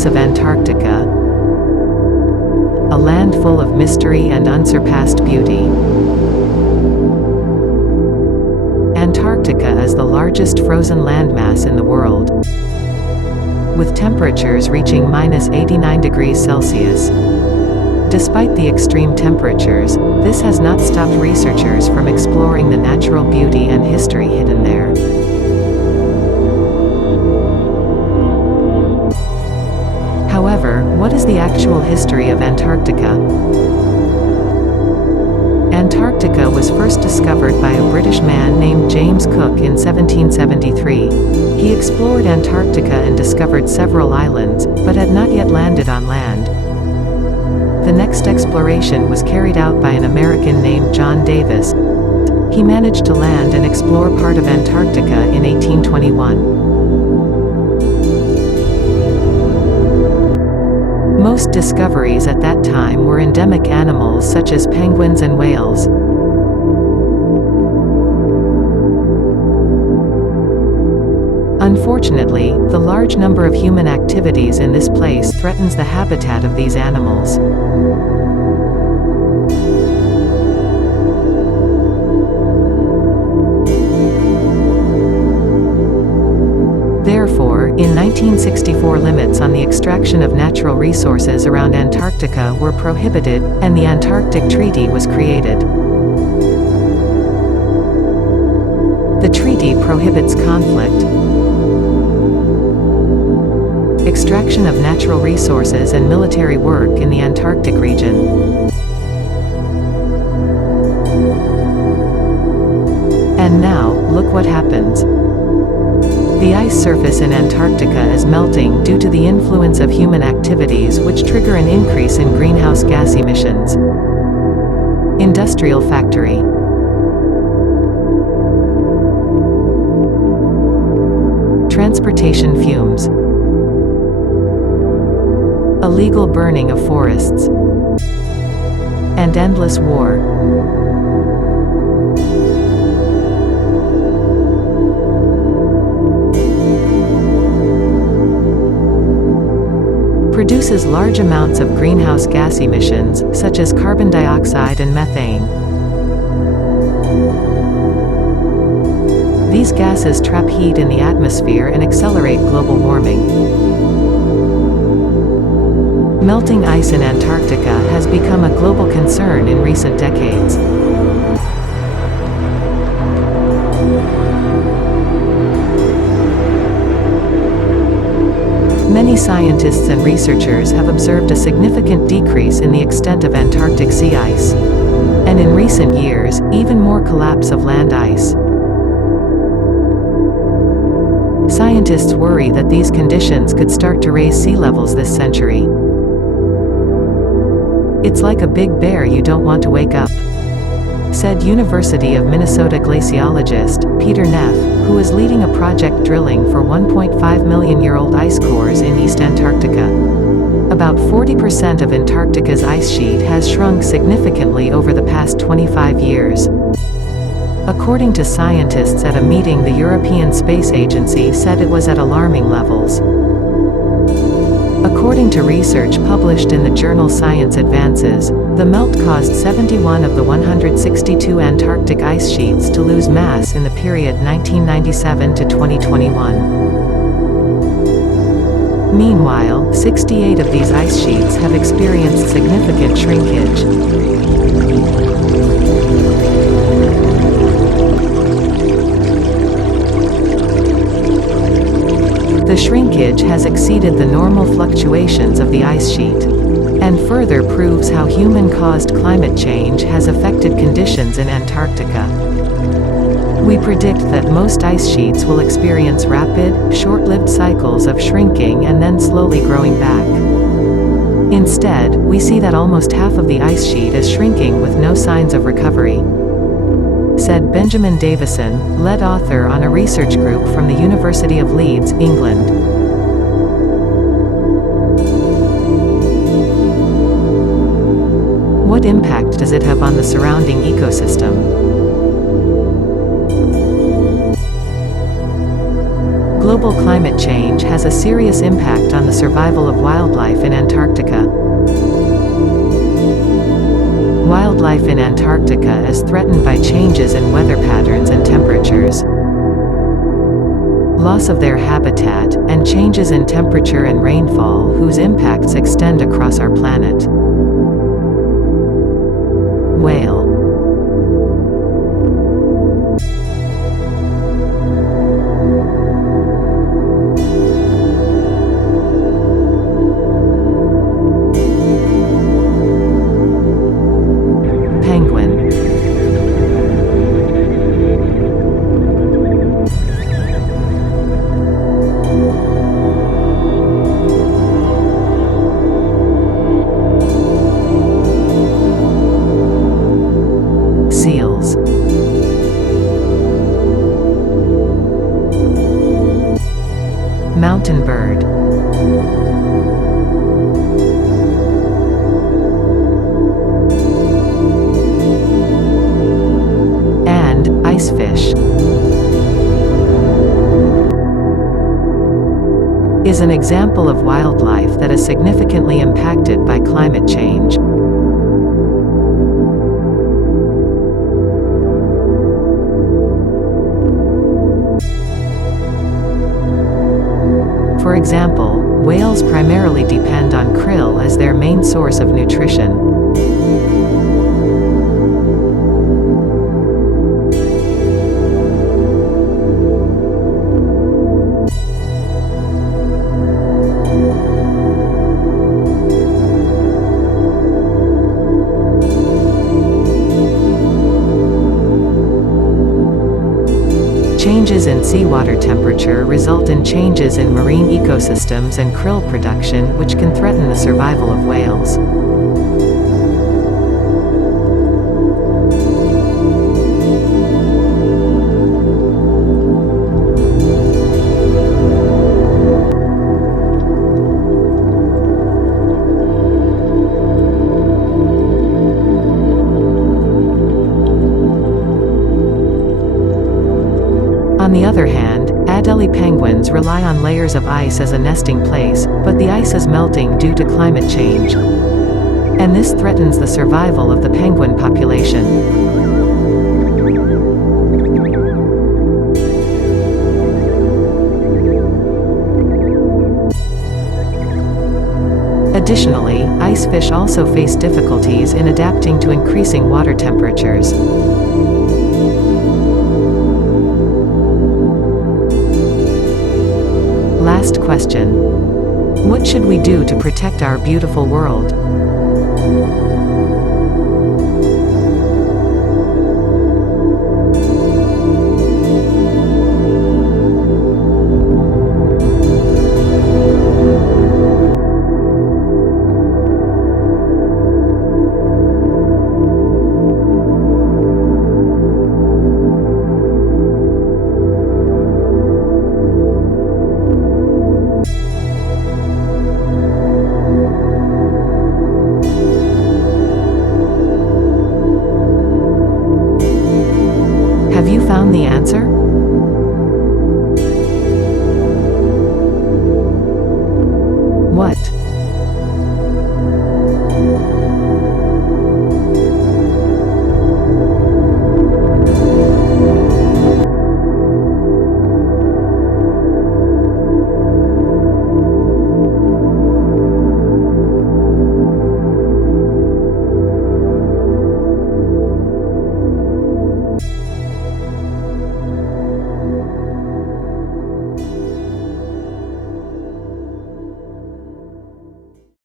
depths of Antarctica, a land full of mystery and unsurpassed beauty. Antarctica is the largest frozen landmass in the world, with temperatures reaching -89 degrees Celsius. Despite the extreme temperatures, this has not stopped researchers from exploring the natural beauty and history hidden there. However, what is the actual history of Antarctica? Antarctica was first discovered by a British man named James Cook in 1773. He explored Antarctica and discovered several islands, but had not yet landed on land. The next exploration was carried out by an American named John Davis. He managed to land and explore part of Antarctica in 1821. Most discoveries at that time were endemic animals such as penguins and whales. Unfortunately, the large number of human activities in this place threatens the habitat of these animals. Therefore, in 1964 limits on the extraction of natural resources around Antarctica were prohibited, and the Antarctic Treaty was created. The treaty prohibits conflict, extraction of natural resources and military work in the Antarctic region. And now, look what happens. The ice surface in Antarctica is melting due to the influence of human activities which trigger an increase in greenhouse gas emissions. Industrial factory. Transportation fumes. Illegal burning of forests. And endless war. Produces large amounts of greenhouse gas emissions, such as carbon dioxide and methane. These gases trap heat in the atmosphere and accelerate global warming. Melting ice in Antarctica has become a global concern in recent decades. Many scientists and researchers have observed a significant decrease in the extent of Antarctic sea ice. And in recent years, even more collapse of land ice. Scientists worry that these conditions could start to raise sea levels this century. It's like a big bear you don't want to wake up, said University of Minnesota glaciologist Peter Neff, who is leading a project drilling for 1.5-million-year-old ice cores in East Antarctica. About 40% of Antarctica's ice sheet has shrunk significantly over the past 25 years. According to scientists at a meeting, the European Space Agency said it was at alarming levels. According to research published in the journal Science Advances, the melt caused 71 of the 162 Antarctic ice sheets to lose mass in the period 1997 to 2021. Meanwhile, 68 of these ice sheets have experienced significant shrinkage. The shrinkage has exceeded the normal fluctuations of the ice sheet, and further proves how human-caused climate change has affected conditions in Antarctica. We predict that most ice sheets will experience rapid, short-lived cycles of shrinking and then slowly growing back. Instead, we see that almost half of the ice sheet is shrinking with no signs of recovery, said Benjamin Davison, lead author on a research group from the University of Leeds, England. What impact does it have on the surrounding ecosystem? Global climate change has a serious impact on the survival of wildlife in Antarctica. Wildlife in Antarctica is threatened by changes in weather patterns and temperatures. Loss of their habitat, and changes in temperature and rainfall whose impacts extend across our planet. Whale. Penguin. Seals. Mountain bird. And ice fish. Is an example of wildlife that is significantly impacted by climate change. For example, whales primarily depend on krill as their main source of nutrition. Changes in seawater temperature result in changes in marine ecosystems and krill production, which can threaten the survival of whales. On the other hand, Adelie penguins rely on layers of ice as a nesting place, but the ice is melting due to climate change. And this threatens the survival of the penguin population. Additionally, ice fish also face difficulties in adapting to increasing water temperatures. Last question. What should we do to protect our beautiful world?